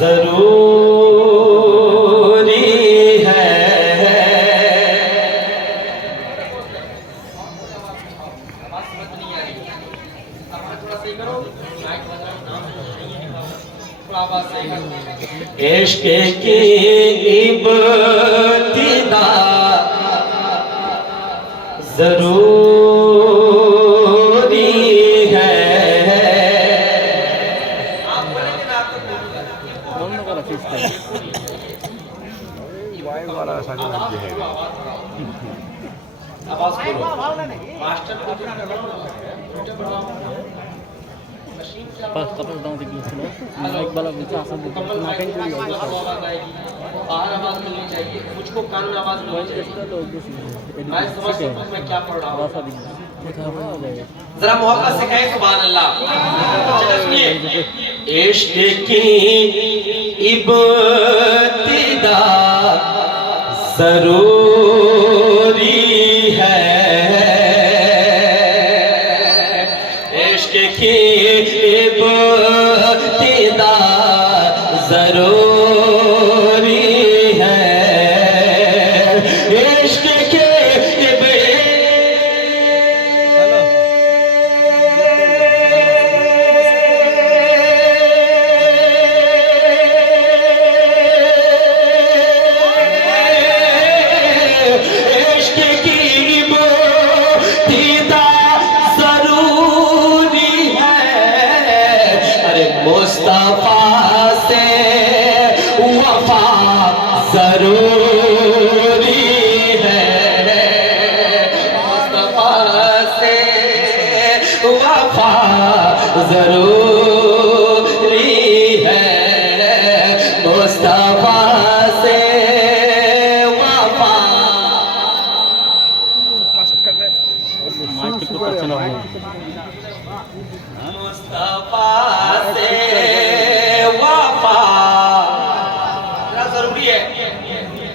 जरूरी है। इश्क की इब्तिदा जरूरी है। Pas kapal daw tigil sila. Like balag dito sa dito. Natin ko yung बाहर आवाज मिलनी चाहिए, मुझको कानून आवाज मिलनी चाहिए। मैं समझता हूँ मैं क्या पढ़ रहा हूँ। जरा मोहब्बत से कहें सुभान अल्लाह। सुनिए, इश्क की इब्तिदा जरूरी है। इश्क की इब्तिदा जरूरी है। इश्क के मुस्तफा से वफा जरूरी है। मुस्तफा से वफा जरूरी है। मुस्तफा से वफा मुस्तफा से वफा जरूरी है।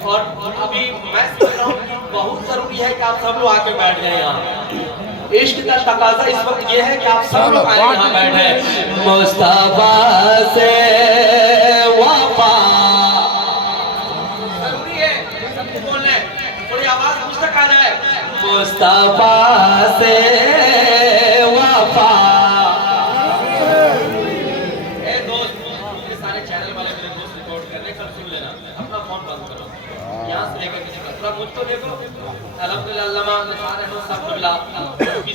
और अभी मैं सोच रहा हूँ बहुत जरूरी है कि आप सब लोग आके बैठ जाए यहाँ। इश्क का तकाजा इस वक्त ये है कि आप सब लोग आए यहाँ बैठे। मुस्तफा से वफा जरूरी है। सबको बोलना है, थोड़ी आवाज मुझ तक आ जाए। मुस्तफा से वफा। मुझको देखो अल्हम्दुलिल्लाह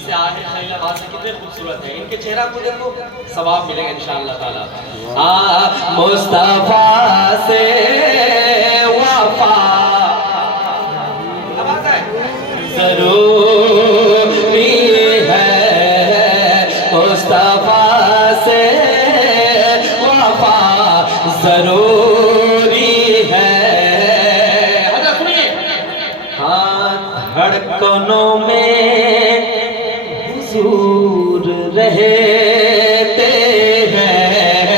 से आए हैं से कितने खूबसूरत है। इनके चेहरा को देखो, सवाब मिलेगा इंशाअल्लाह ताला। मुस्तफा से वफा जरूरी है। मुस्तफा से वफा जरूरी है। धड़कनों में हुजूर रहते हैं।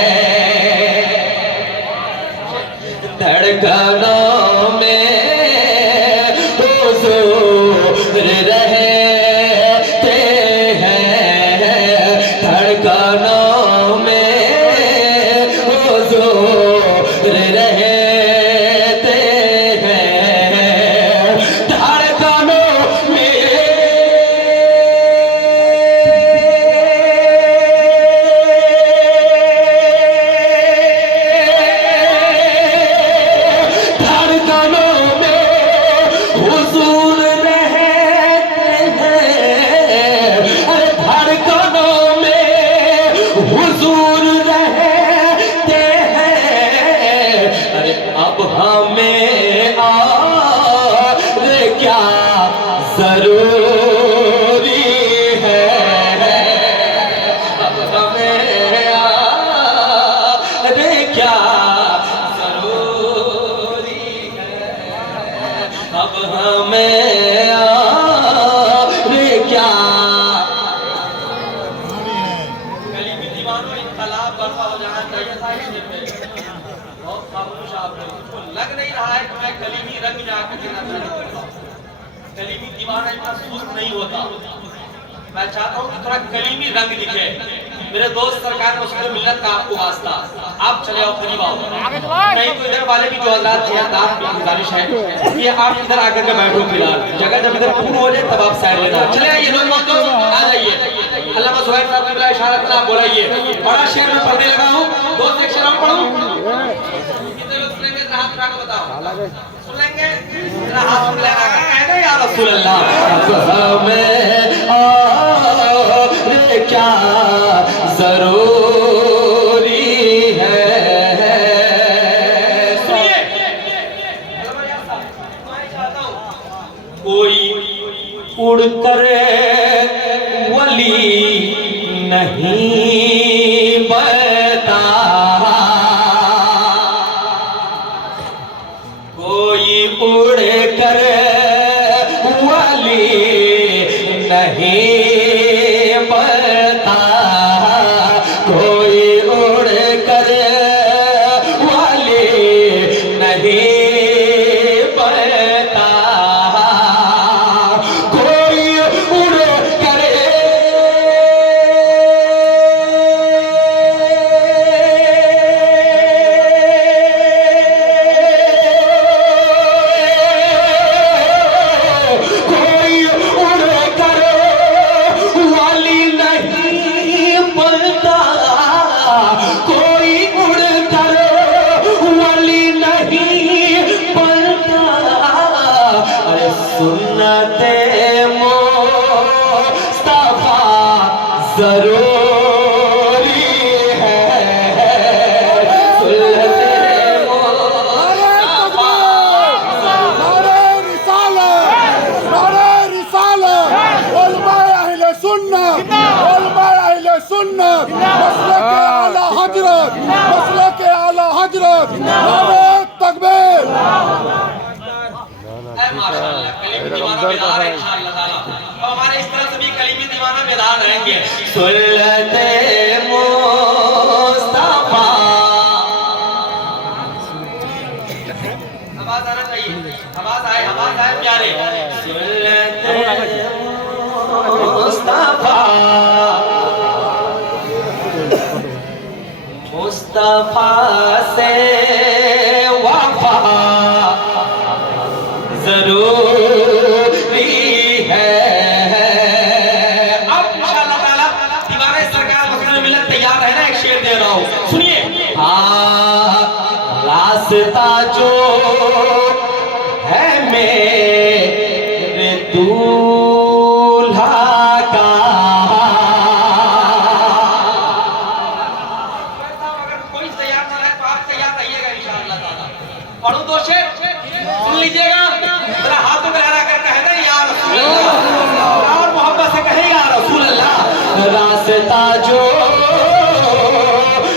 धड़कनों में हुजूर रहते हैं। धड़कनों में हुजूर रहते हमें और क्या जरूरी है। अब हमें और क्या जरूरी है। अब हमें और क्या कलीमी दीवानों इनकलाब बर्पा हो जाना चाहिए था। बहुत खामोश आप लोग, लग नहीं रहा है कि मैं कलीमी रंग में आकर देना चाहता हूँ। कलीमी दीवाना इतना सुस्त नहीं होता। मैं चाहता हूँ कि थोड़ा कलीमी रंग दिखे। मेरे दोस्त सरकार मुस्लिम मिल्लत का आपको वास्ता, आप चले आओ, करीब आओ। नहीं तो इधर वाले भी जो हजरात हैं, आपकी गुजारिश है कि आप इधर आकर के बैठो फिलहाल। जगह जब इधर पूर्ण हो जाए तब आप साइड लेना। चले आइए लोग, आ जाइए। अल्लामा सुहैल साहब ने इशारा करना, आप बोलाइए। बड़ा शेर में पढ़ने लगा हूँ, 2 अक्षर हम पढ़ूं। कितने लोग सुनेंगे? हाथ उठा के बताओ, सुन लेंगे? हाथ उठा के कहना या रसूल अल्लाह हमें क्या जरूरी है। सुनिए, कोई उड़कर वली नहीं बनता, कोई उड़कर वली नहीं बनता, कोई उड़कर वली नहीं बनता, कोई उड़कर सुन्नते मुस्तफा जरूरी है, सुन्नते मुस्तफा। नारे रिसालत, उलमाए अहले सुन्नत, उलमाए अहले सुन्नत, मसलके आला हजरत, मसलके आला हजरत, नारे तकबीर। माशाअल्लाह, कलीमी दीवाना बेदार है इंशाअल्लाह ताला। और हमारे इस तरह से भी कलीमी दीवाना बेदार रहेंगे। सुन्नते मुस्तफा, आवाज आना चाहिए, आवाज आए प्यारे। सुन्नते मुस्तफा, मुस्तफा से वफा जरूरी है। अब इंशाअल्लाह ताला दीवाने सरकार मकरम मिलत तैयार है ना, एक शेर दे रहा हूँ, सुनिए। रास्ता जो है मेरे दूल्हा का, अगर कोई तैयार ना रहे तो आप तैयार रहिएगा इंशाअल्लाह ताला। पढ़ूं 2 शेर, सुन लीजिएगा। जरा हाथों में लहरा कर कहना या रसूल अल्लाह, और मोहब्बत से कहे या रसूल अल्लाह। रास्ता जो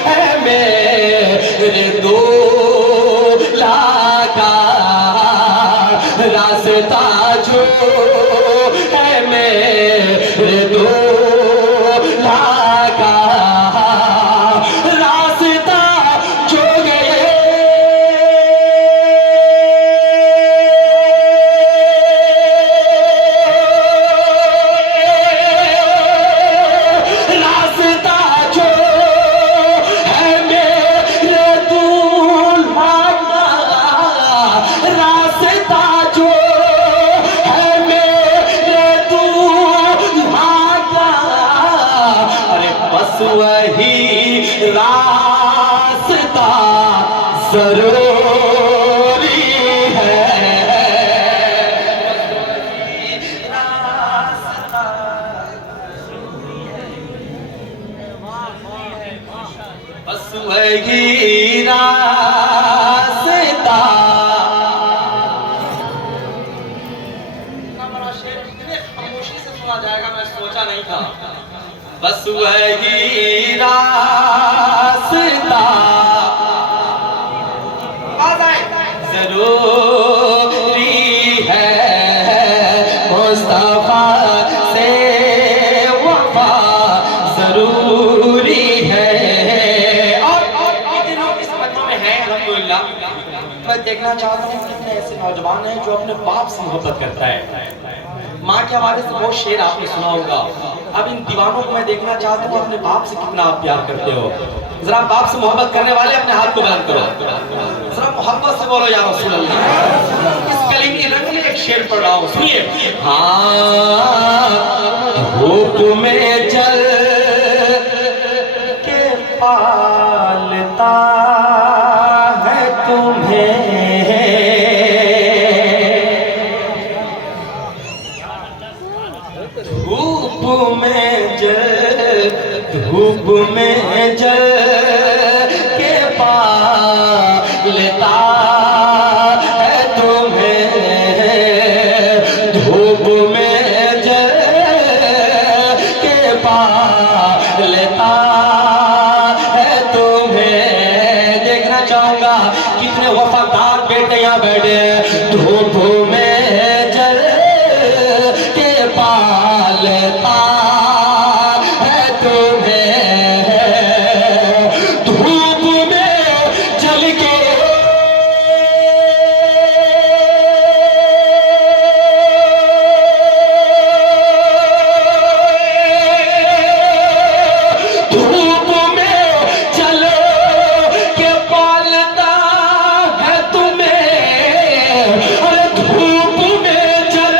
है मेरे दूल्हा का, रास्ता जो है मेरे दूल्हा का, रास्ता जो गए वही रास्ता जरूरी है, बस वही रास्ता। बड़ा शेर कितने खामोशी से सुना जाएगा, मैं सोचा नहीं था। बस वही रास्ता जरूरी है, मुस्तफा से वफा जरूरी है। और इस मजमे में है अल्हम्दुलिल्लाह। मैं देखना चाहता हूँ कितने ऐसे नौजवान हैं जो अपने बाप से मोहब्बत करता है। माँ के हवाले से बहुत शेर आपने सुना होगा, अब इन दीवानों को मैं देखना चाहता हूँ अपने बाप से कितना आप प्यार करते हो। जरा बाप से मोहब्बत करने वाले अपने हाथ को बुलंद करो, जरा मोहब्बत से बोलो या रसूल अल्लाह। इस कलीमी रंग में एक शेर पढ़ रहा हूँ, सुनिए। हाँ धूप में जल के पालता है तुम्हें, धूप में जल, धूप में जल के पालता है तुम्हें, धूप में जल के पालता है तुम्हें। देखना चाहूंगा कितने वफादार बेटे यहाँ बैठे हैं। धूप में जल के पालता है तुम्हें, धूप में जल के धूप में जल के पालता है तुम्हें, अरे धूप में जल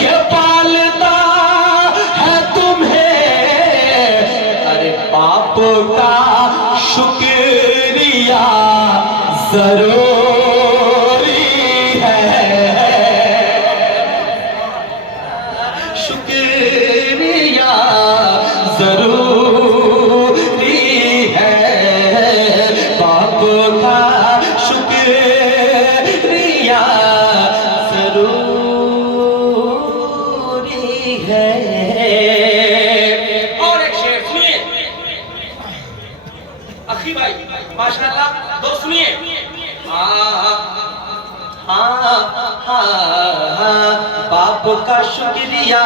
के पालता है तुम्हें। अरे बाप का शुक्रिया जरूरी है, शुक्रिया जरूरी है, बाप का शुक्रिया जरूरी है। और एक शेर सुनिए अखी भाई, माशाल्लाह दोस्त सुनिए। बाप का शुक्रिया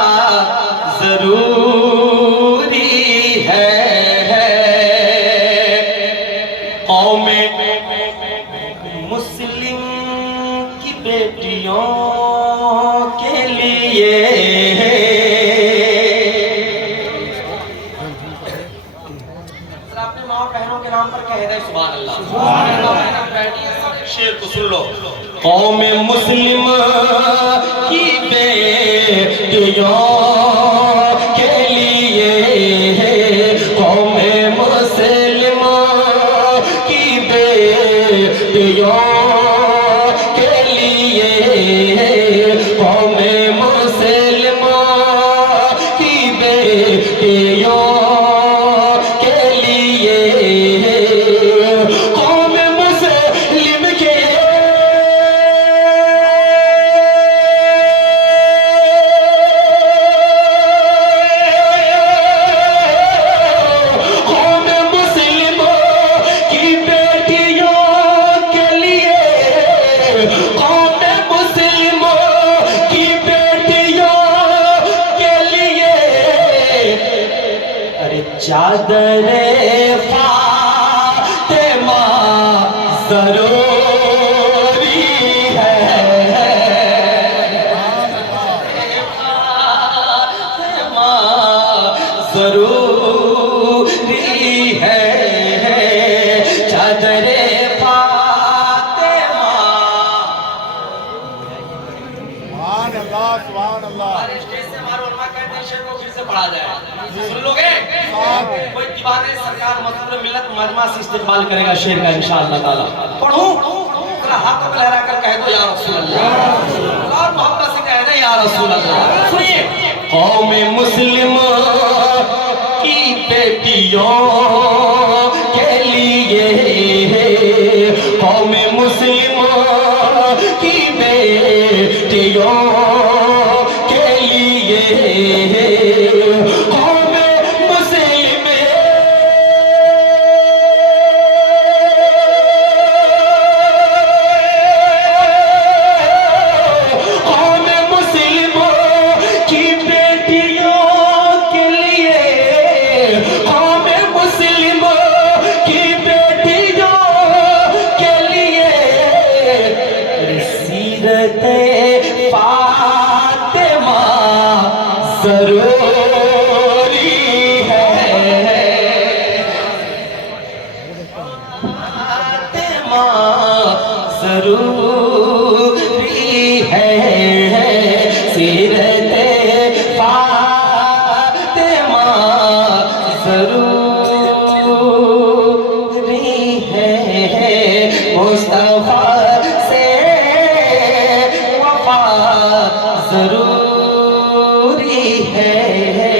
जरूरी है, कौम मुस्लिम की बेटियों के लिए अपने माँ बहनों के नाम पर कह रहे सुभान अल्लाह। शेर को सुन लो। कौम मुस्लिम की बेटियों के लिए, कौम मुस्लिम की बेटियों के लिए, कौम मुस्लिम की बेटियों के लिए, कौम मुस्लिम के कौम मुस्लिम की बेटियों के लिए, कौम मुस्लिम की बेटियों के लिए, अरे चादर फातिमा जरूरी है, फातिमा जरूरी है, चादर फातिमा। सुभान अल्लाह, सुभान अल्लाह। हमारे स्टेज से हमारे उलमा कहते हैं शेर को फिर से पढ़ा जाए, सुन लोगे? कोई दीवाने सरकार मजदूर मिल्लत मजमा से इस्तेमाल करेगा शेर का इंशाअल्लाह ताला। पढ़ूं जरा हाथों को लहरा कर कह दो या रसूल अल्लाह, और मोहब्बत से कह दे या रसूल अल्लाह। सुनिए। कौम मुस्लिम की बेटियों के लिए, कौम मुस्लिम की बेटियों के लिए, कौम मुस्लिम कौम मुस्लिम की बेटियों के लिए, कौम मुस्लिम जरूरी है सीरते फातिमा जरूरी है मुस्तफा से वफा जरूरी है